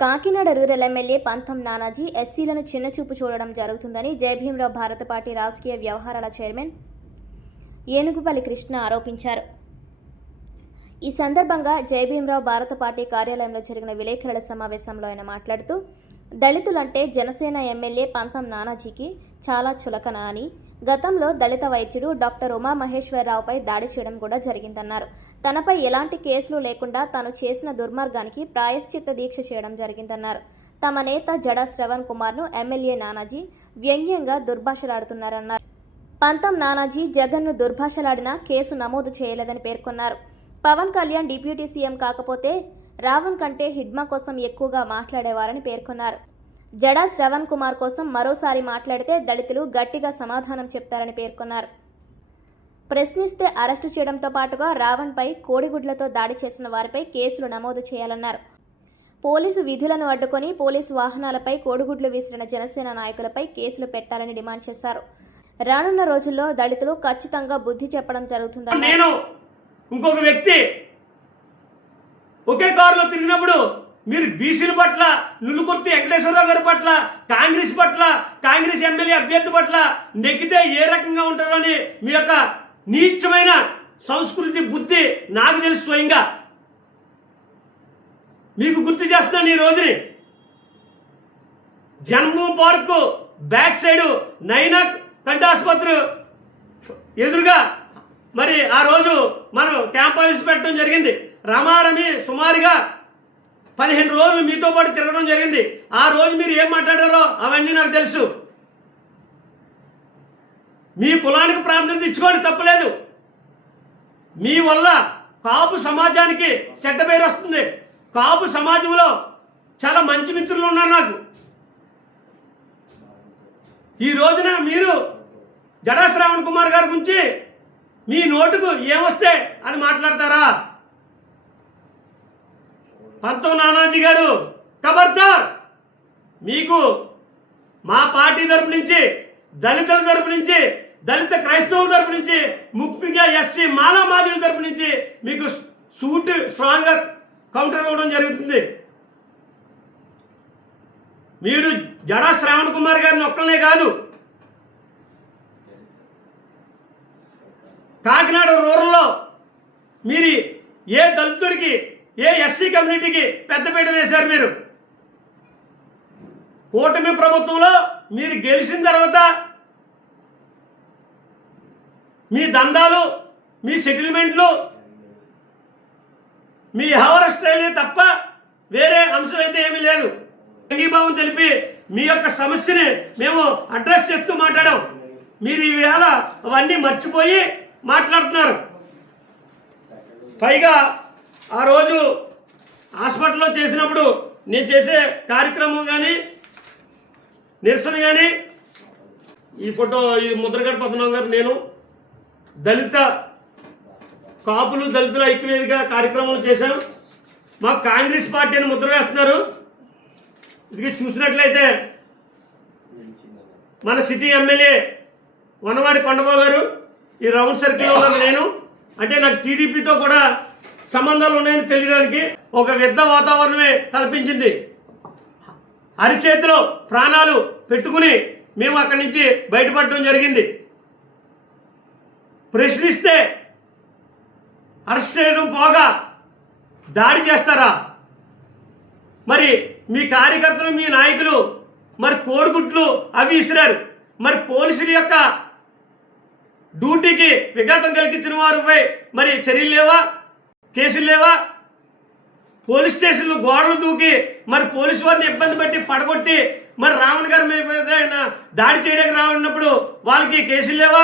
Kakinada rural MLA పంతం నానాజీ ఎస్సీలను చిన్నచూపు చూడడం జరుగుతుందని జయభీమరావు భారత పార్టీ రాజకీయ వ్యవహారాల చైర్మన్ ఏనుగుపల్లి కృష్ణ ఆరోపించారు. ఈ సందర్భంగా జయభీమరావు భారత పార్టీ కార్యాలయంలో జరిగిన విలేకరుల సమావేశంలో ఆయన మాట్లాడుతూ, దళితులంటే జనసేన ఎమ్మెల్యే పంతం నానాజీకి చాలా చులకన అని, గతంలో దళిత వైద్యుడు డాక్టర్ ఉమామహేశ్వరరావుపై దాడి చేయడం కూడా జరిగిందన్నారు. తనపై ఎలాంటి కేసులు లేకుండా తాను చేసిన దుర్మార్గానికి ప్రాయశ్చిత్త దీక్ష చేయడం జరిగిందన్నారు. తమ నేత జడా శ్రవణ్ కుమార్ను ఎమ్మెల్యే నానాజీ వ్యంగ్యంగా దుర్భాషలాడుతున్నారన్నారు. పంతం నానాజీ జగన్ను దుర్భాషలాడినా కేసు నమోదు చేయలేదని పేర్కొన్నారు. పవన్ కళ్యాణ్ డిప్యూటీ సీఎం కాకపోతే రావణ్ కంటే హిడ్మా కోసం ఎక్కువగా మాట్లాడేవారని పేర్కొన్నారు. జడా శ్రవణ్ కుమార్ కోసం మరోసారి మాట్లాడితే దళితులు గట్టిగా సమాధానం చెప్తారని పేర్కొన్నారు. ప్రశ్నిస్తే అరెస్టు చేయడంతో పాటుగా రావణ్పై కోడిగుడ్లతో దాడి చేసిన వారిపై కేసులు నమోదు చేయాలన్నారు. పోలీసు విధులను అడ్డుకొని పోలీసు వాహనాలపై కోడిగుడ్లు విసిరిన జనసేన నాయకులపై కేసులు పెట్టాలని డిమాండ్ చేశారు. రానున్న రోజుల్లో దళితులు ఖచ్చితంగా బుద్ధి చెప్పడం జరుగుతుందని నేను ఇంకొక వ్యక్తి ఒకే కారులో తిరిగినప్పుడు మీరు బీసీల పట్ల, నులుకుర్తి వెంకటేశ్వరరావు గారి పట్ల, కాంగ్రెస్ పట్ల, కాంగ్రెస్ ఎమ్మెల్యే అభ్యర్థి పట్ల నెగ్గితే ఏ రకంగా ఉంటారో అని మీ యొక్క నీచమైన సంస్కృతి బుద్ధి నాకు తెలుసు. స్వయంగా మీకు గుర్తు చేస్తున్నాను. ఈ రోజుని జన్మభూమి పార్కు బ్యాక్ సైడు నైనా కంటి ఆసుపత్రి ఎదురుగా మరి ఆ రోజు మనం క్యాంప్ ఆఫీస్ పెట్టడం జరిగింది. రమారమి సుమారుగా 15 రోజులు మీతో పాటు తిరగడం జరిగింది. ఆ రోజు మీరు ఏం మాట్లాడారో అవన్నీ నాకు తెలుసు. మీ కులానికి ప్రాధాన్యత ఇచ్చుకోండి, తప్పలేదు. మీ వల్ల కాపు సమాజానికి చెడ్డ పేరు వస్తుంది. కాపు సమాజంలో చాలా మంచి మిత్రులు ఉన్నారు నాకు. ఈ రోజున మీరు జడా శ్రావణ్ కుమార్ గారి గురించి మీ నోటుకు ఏమొస్తే అని మాట్లాడతారా? పంతం నానాజీ గారు ఖబర్దార్. మీకు మా పార్టీ తరపు నుంచి, దళితుల తరపు నుంచి, దళిత క్రైస్తవుల తరపు నుంచి, ముఖ్యంగా ఎస్సీ మాలామాదిల తరపు నుంచి మీకు సూట్ స్ట్రాంగ్గా కౌంటర్ ఇవ్వడం జరుగుతుంది. మీరు జడా శ్రావణ్ కుమార్ గారిని ఒక్కలనే కాదు, కాకినాడ రూరల్లో మీరు ఏ దళితుడికి, ఏ ఎస్సీ కమ్యూనిటీకి పెద్దపీట వేశారు. మీరు కూటమి ప్రభుత్వంలో మీరు గెలిచిన తర్వాత మీ దందాలు, మీ సెటిల్మెంట్లు, మీ వ్యవహార స్టైల్ తప్ప వేరే అంశం అయితే ఏమీ లేదు. అంగీభావం తెలిపి మీ యొక్క సమస్యని మేము అడ్రస్ చేస్తూ మాట్లాడాం. మీరు ఈవేళ అవన్నీ మర్చిపోయి మాట్లాడుతున్నారు. పైగా ఆ రోజు హాస్పిటల్లో చేసినప్పుడు నేను చేసే కార్యక్రమం కానీ, నిరసన కానీ, ఈ ఫోటో, ఈ ముద్రగడ పద్మనాభం గారు, నేను దళిత కాపులు దళితుల ఐక్యవేదిక కార్యక్రమం చేశాం. మాకు కాంగ్రెస్ పార్టీ అని ముద్ర వేస్తున్నారు. ఇది చూసినట్లయితే మన సిటీ ఎమ్మెల్యే వనవాడి కొండబాబు గారు, ఈ రౌండ్ సర్కిల్లో ఉన్నాను నేను. అంటే నాకు టీడీపీతో కూడా సంబంధాలు ఉన్నాయని తెలియడానికి ఒక యుద్ధ వాతావరణమే కల్పించింది. అరిచేతిలో ప్రాణాలు పెట్టుకుని మేము అక్కడి నుంచి బయటపడడం జరిగింది. ప్రశ్నిస్తే అరెస్ట్ చేయడం పోగా దాడి చేస్తారా? మరి మీ కార్యకర్తలు, మీ నాయకులు మరి కోడిగుడ్లు అవి ఇసిరారు. మరి పోలీసుల యొక్క డ్యూటీకి విఘాతం కలిగించిన వారిపై మరి చర్యలు లేవా? కేసులు లేవా? పోలీస్ స్టేషన్లు గోడలు దూకి మరి పోలీసు వారిని ఇబ్బంది పెట్టి పడగొట్టి మరి రావణ్ గారి మీద దాడి చేయడానికి రావన్నప్పుడు వాళ్ళకి కేసులు లేవా?